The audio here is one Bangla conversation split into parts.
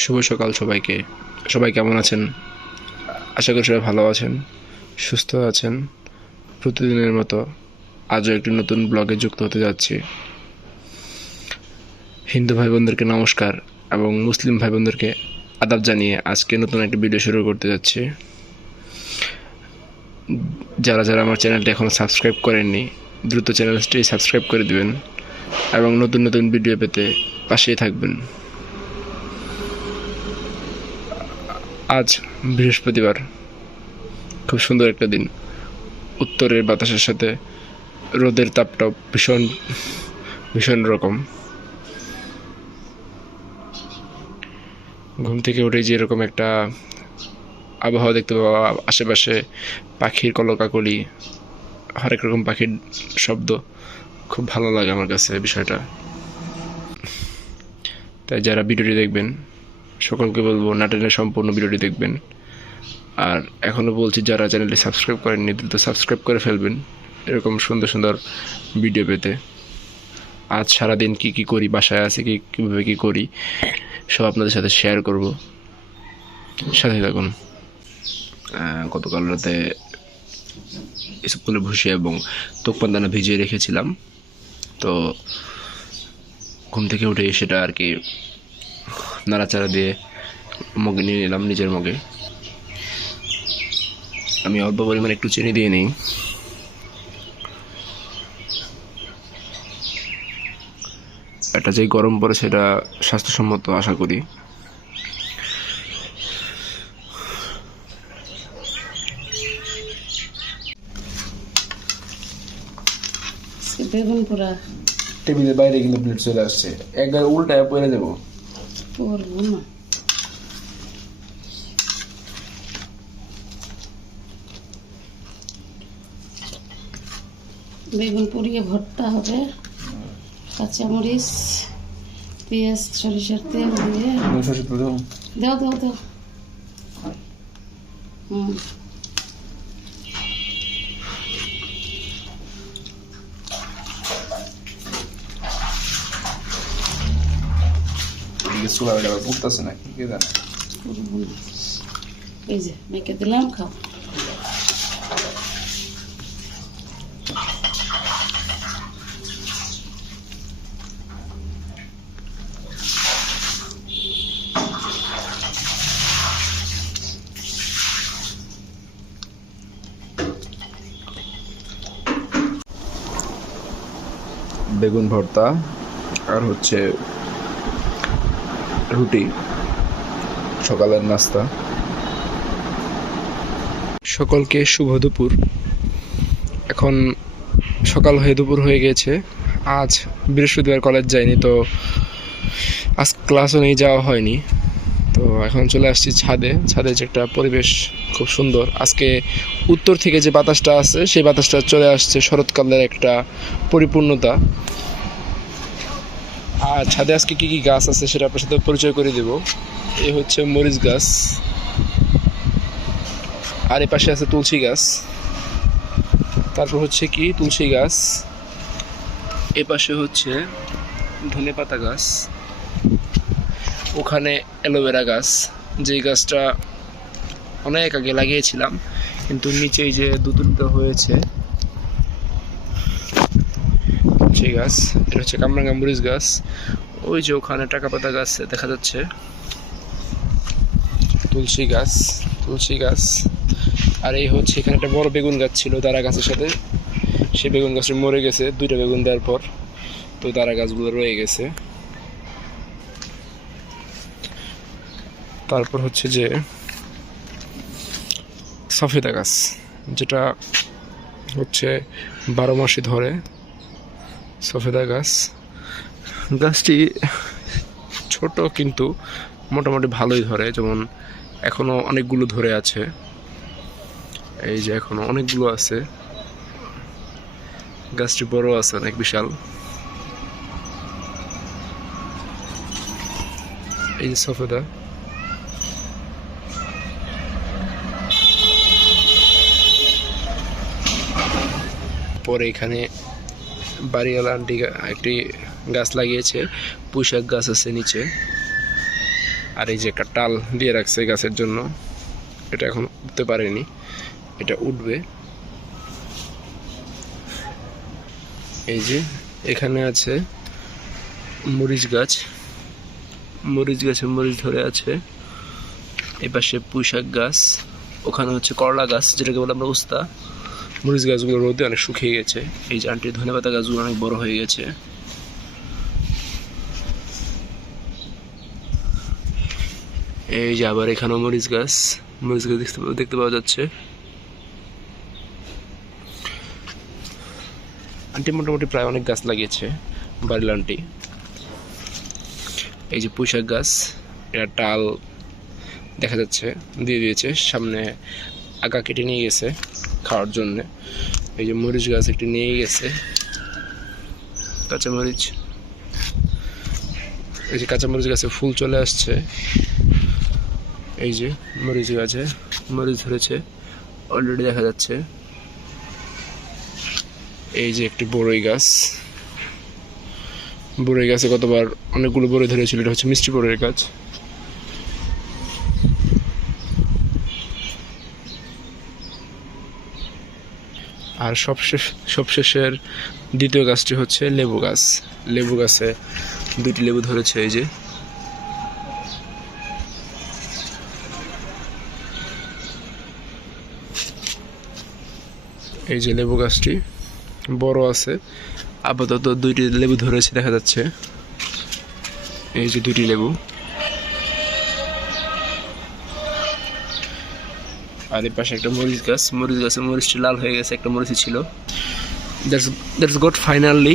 শুভ সকাল সবাইকে। সবাই কেমন আছেন? আশা করি সবাই ভালো আছেন, সুস্থ আছেন। প্রতিদিনের মতো আজও একটি নতুন ব্লগে যুক্ত হতে যাচ্ছি। হিন্দু ভাই বোনদেরকে নমস্কার এবং মুসলিম ভাই বোনদেরকে আদাব জানিয়ে আজকে নতুন একটি ভিডিও শুরু করতে যাচ্ছি। যারা যারা আমার চ্যানেলটি এখনও সাবস্ক্রাইব করেননি, দ্রুত চ্যানেলটি সাবস্ক্রাইব করে দিবেন এবং নতুন নতুন ভিডিও পেতে পাশেই থাকবেন। আজ বৃহস্পতিবার, খুব সুন্দর একটা দিন। উত্তরের বাতাসের সাথে রোদের তাপটাও ভীষণ ভীষণ রকম। ঘুম থেকে উঠে যে এরকম একটা আবহাওয়া দেখতে পাওয়া, আশেপাশে পাখির কলকাকলি, হরেক রকম পাখির শব্দ, খুব ভালো লাগে আমার কাছে বিষয়টা। তাই যারা ভিডিওটি দেখবেন সকলকে বলবো না টেনে সম্পূর্ণ ভিডিওটি দেখবেন। আর এখনও বলছি, যারা চ্যানেলটি সাবস্ক্রাইব করেননি দ্রুত সাবস্ক্রাইব করে ফেলবেন এরকম সুন্দর সুন্দর ভিডিও পেতে। আজ সারাদিন কি কি করি, বাসায় আছে কীভাবে কী করি সব আপনাদের সাথে শেয়ার করব, সাথে থাকুন। গতকাল রাতে ইসবগুলো ভুষি এবং তোকপান্দানা ভিজিয়ে রেখেছিলাম, তো ঘুম থেকে উঠে সেটা আর কি নাড়াচাড়া দিয়ে মগে নিয়ে নিলাম। নিজের মগে আমি অল্প পরিমাণে একটু চিনি দিয়ে নিই। এটা যে গরম পড়ে সেটা স্বাস্থ্যসম্মত আশা করি। বেগুন পোড়া টেবিলের বাইরে কিন্তু প্লেট চলে আসছে, একবার উল্টায় পড়ে যাবো। করবো না। বেগুন পুড়িয়ে ভর্তা হবে, কাঁচামরিচ, পেঁয়াজ, সরিষার তেল দিয়ে দাও দাও দাও। উঠতেছে না কি জানে। করবো না। এই যে মেখে দিলাম, খাও। বেগুন ভর্তা আর হচ্ছে রুটি, সকালের নাস্তা। সকলকে শুভ দুপুর। এখন সকাল হয়ে দুপুর হয়ে গেছে। আজ বৃহস্পতিবার কলেজ যাইনি, তো আজ ক্লাসও নেই, যাওয়া হয়নি। তো এখন চলে আসছি ছাদে। ছাদে যে একটা পরিবেশ খুব সুন্দর। আজকে উত্তর থেকে যে বাতাসটা আছে সেই বাতাসটা চলে আসছে, শরৎকালের একটা পরিপূর্ণতা। আর ছাদে আজকে কী কী গাছ আছে সেটা আপনার সাথে পরিচয় করে দেব। এই হচ্ছে মরিচ গাছ, আর এ পাশে আছে তুলসী গাছ, তারপর হচ্ছে কি তুলসী গাছ, এ পাশে হচ্ছে ধনেপাতা গাছ, ওখানে অ্যালোভেরা গাছ, যেই গাছটা অনেক আগে লাগিয়েছিলাম কিন্তু নিচেই যে দুতুলটা হয়েছে সেই গাছ। এটা হচ্ছে কামরাঙ্গা মরিচ গাছ। ওই যে ওখানে টাকা পাতা গাছ দেখা যাচ্ছে, তুলসী গাছ, তুলসী গাছ। আর এই হচ্ছে এখানে একটা বড় বেগুন গাছ ছিল দাঁড়া গাছের সাথে, সেই বেগুন গাছটা মরে গেছে 2টা বেগুন দেওয়ার পর, তো দাঁড়া গাছগুলো রয়ে গেছে। তারপর হচ্ছে যে সফেদা গাছ, যেটা হচ্ছে 12 মাসই ধরে। সফেদা গাছ, গাছটি ছোট কিন্তু মোটামুটি ভালোই ধরে, যেমন এখনো অনেকগুলো ধরে আছে। এই যে এখনো অনেকগুলো আছে, গাছটি বড় আছে, অনেক বিশাল। এই যে সফেদা। পরে এখানে বাড়িওয়ালা আন্টি একটি গাছ লাগিয়েছে, পুঁইশাক গাছ আছে নিচে। আর এই যে একটা টাল দিয়ে রাখছে গাছের জন্য, এটা এখন উঠতে পারেনি, এটা উঠবে। এই যে এখানে আছে মরিচ গাছ, মরিচ গাছে মরিচ ধরে আছে। এই পাশে পুঁইশাক গাছ, ওখানে হচ্ছে করলা গাছ যেটাকে বলে আমরা উস্তা। মরিচ গাছগুলো রোদে অনেক শুকিয়ে গেছে। এই যে আন্টির ধনেপাতা গাছগুলো অনেক বড় হয়ে গেছে। এই যে আবার এখানেও মরিচ গাছ দেখতে পাওয়া যাচ্ছে। আন্টি মোটামুটি প্রায় অনেক গাছ লাগিয়েছে বাড়ির আন্টি। এই যে পুঁইশাক গাছ, এটা টাল দেখা যাচ্ছে দিয়ে দিয়েছে, সামনে আগা কেটে নিয়ে গেছে খাওয়ার জন্যে। এই যে মরিচ গাছ একটি নিয়ে গেছে, কাঁচামরিচ। এই যে কাঁচামরিচ গাছে ফুল চলে আসছে। এই যে মরিচ গাছে মরিচ ধরেছে অলরেডি দেখা যাচ্ছে। এই যে একটি বড়ই গাছ, বড়ই গাছে গতবার অনেকগুলো বড়ই ধরেছিল, এটা হচ্ছে মিষ্টি বড়ইয়ের গাছ। আর সবশেষের দ্বিতীয় গাছটি হচ্ছে লেবু গাছ। লেবু গাছে 2টি লেবু ধরেছে। এই যে এই যে লেবু গাছটি বড় আছে, আপাতত 2টি লেবু ধরেছে দেখা যাচ্ছে। এই যে 2টি লেবু। আর এই পাশে একটা মরিচ গাছ, মরিচ গাছে মরিচটি লাল হয়ে গেছে, একটা মরিচ ছিল। That's goat finally.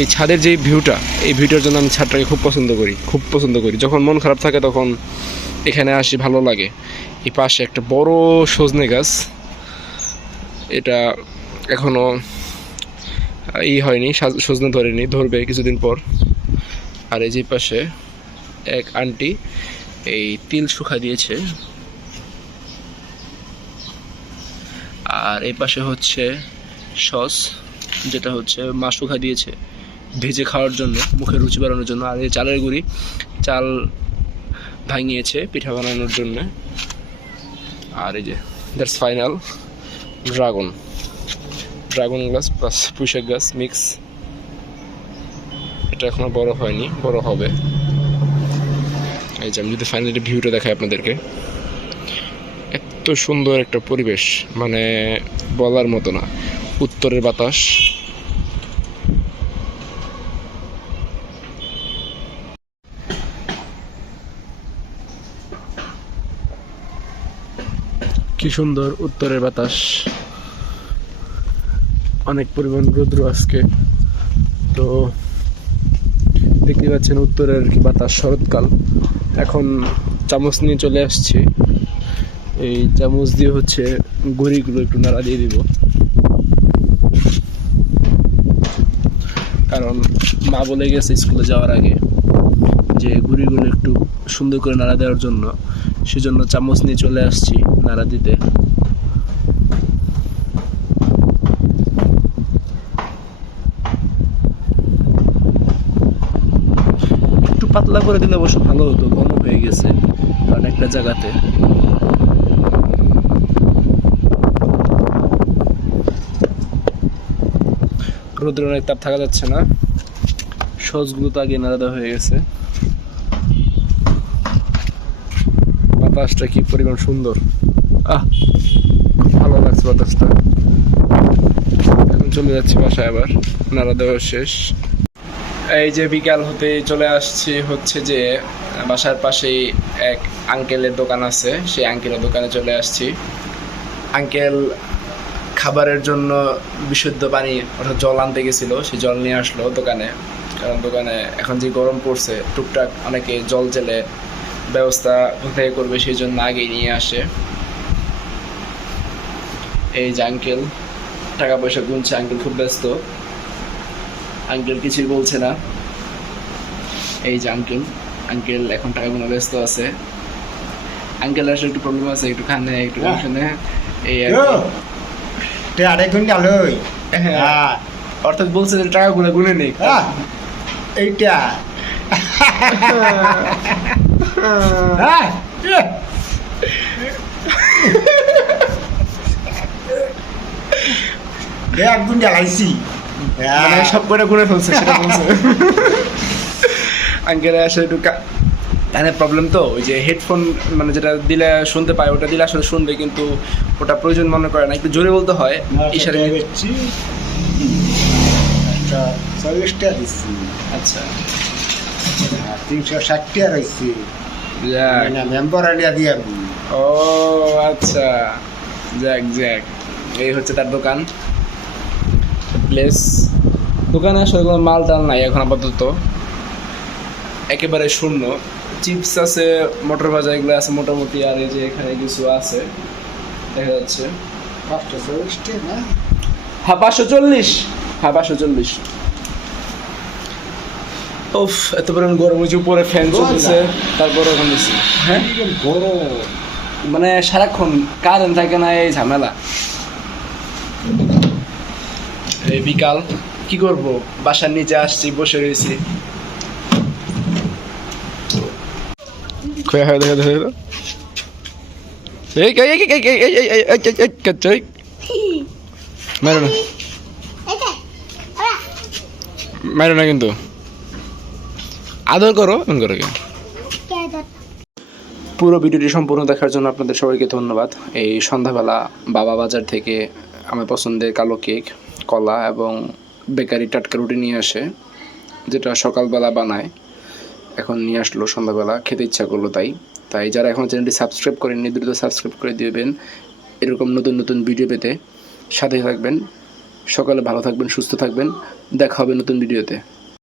এই ছাদের যে ভিউটা, এই ভিউটার জন্য আমি ছাদটাকে খুব পছন্দ করি। যখন মন খারাপ থাকে তখন এখানে আসি, ভালো লাগে। এই পাশে একটা বড় সজনে গাছ, এটা এখনো হয়নি, সজনে ধরেনি, ধরবে কিছুদিন পর। আর এই যে পাশে এক আন্টি এই তিল শুকা দিয়েছে। আর এই পাশে হচ্ছে সস, যেটা হচ্ছে মা শুকা দিয়েছে ভেজে খাওয়ার জন্য, মুখে রুচি বাড়ানোর জন্য। আর এই চালের গুঁড়ি, চাল ভাঙিয়েছে পিঠা বানানোর জন্য। আর এই যে দ্যাটস ফাইনাল ড্রাগন গাছ প্লাস পুঁইশাক গাছ মিক্স। এটা এখনো বড় হয়নি, বড় হবে। এই যে আমি যদি ফাইনালি ভিউটা দেখাই আপনাদেরকে, এত সুন্দর একটা পরিবেশ, মানে বলার মতো না। উত্তরের বাতাস, কি সুন্দর উত্তরের বাতাস। অনেক পরিমাণ রৌদ্র আজকে, তো দেখতে পাচ্ছেন উত্তরের কি বাতাস, শরৎকাল। এখন চামচ নিয়ে চলে আসছি, এই চামচ দিয়ে হচ্ছে গুঁড়িগুলো একটু নাড়া দিয়ে দিব, কারণ মা বলে গেছে স্কুলে যাওয়ার আগে যে গুঁড়িগুলো একটু সুন্দর করে নাড়া দেওয়ার জন্য। সেজন্য চামচ নিয়ে চলে আসছি নাড়া দিতে। একটু পাতলা করে দিলে অবশ্য ভালো হতো, ঘন হয়ে গেছে কারণ একটা জায়গাতে। রোদ্রের অনেক তাপ থাকা যাচ্ছে না, সসগুলো তো আগে নাড়া দেওয়া হয়ে গেছে। বাতাসটা কি পরিমাণ সুন্দর, খুব ভালো লাগছে বাতাসটা। এখন চলে যাচ্ছি বাসায়, আবার নাড়া দেওয়া শেষ। এই যে বিকাল হতে চলে আসছি হচ্ছে যে বাসার পাশেই এক আঙ্কেলের দোকান আছে, সেই আঙ্কেলের দোকানে চলে আসছি। আঙ্কেল খাবারের জন্য বিশুদ্ধ পানি অর্থাৎ জল আনতে গেছিল, সেই জল নিয়ে আসলো দোকানে। কারণ দোকানে এখন যে গরম পড়ছে, টুকটাক অনেকে জল জেলে ব্যবস্থা কোথায় করবে, সেই জন্য আগেই নিয়ে আসে। এই যে আঙ্কেল টাকা পয়সা গুনছে, আঙ্কেল খুব ব্যস্ত, আঙ্কেল কিছুই বলছে না। এই যে আঙ্কেল এখন টাকা গুনা ব্যস্ত আছে। আঙ্কেল আসলে একটু প্রবলেম আছে, একটু খানে একটু টেনশনে, এই আর কি। আড়াই ঘন্টা আলোই অর্থাৎ বলছে যে টাকা গুনে নেই এইটা হ্যাঁ একদিন জ্বালাইছি মানে সব কটা করে ফেলছে সেটা বলছে আঙ্কেল আসলে একটু কানের প্রবলেম তো ওই যে হেডফোন মানে যেটা দিলে শুনতে পায় ওটা দিলে আসলে শুনবে কিন্তু ওটা প্রয়োজন মনে করে না একটু জোরে বলতে হয় ইশারে দিচ্ছি একটা 40টা দিচ্ছি আচ্ছা 360টা রয়েছে যাক মেম্বার আইডিয়া দিয়ে ও আচ্ছা যাক যাক এই হচ্ছে তার দোকান প্লেস দোকানে আসলে কোনো মাল টাল নাই এখন আপাতত একেবারে শূন্য চিপস আছে মটর ভাজা এগুলো আছে মোটামুটি আর এই যে এখানে কিছু আছে দেখা যাচ্ছে 540টা না হ্যাঁ 540 হ্যাঁ 540 উফ এত পরিমাণ গরম হয়েছে উপরে ফ্যান চলতেছে তারপরে ওখানে দিচ্ছি হ্যাঁ বড় মানে সারাক্ষণ কারেন্ট থাকে না এই ঝামেলা এই বিকাল কি করব বাসার নিচে আসছি বসে রয়েছি খোয়া হয় দেখা দেখা এই মারো না মারো না কিন্তু আদর করো এমন করো কেন পুরো ভিডিওটি সম্পূর্ণ দেখার জন্য আপনাদের সবাইকে ধন্যবাদ এই সন্ধ্যাবেলা বাবা বাজার থেকে আমার পছন্দের কালো কেক কলা এবং বেকারি টাটকা রুটি নিয়ে আসে যেটা সকালবেলা বানায় এখন নিয়ে আসলো সন্ধ্যাবেলা খেতে ইচ্ছা করলো তাই যারা এখন চ্যানেলটি সাবস্ক্রাইব করেননি দ্রুত সাবস্ক্রাইব করে দিবেন এরকম নতুন নতুন ভিডিও পেতে সাথে থাকবেন সকালে ভালো থাকবেন সুস্থ থাকবেন দেখা হবে নতুন ভিডিওতে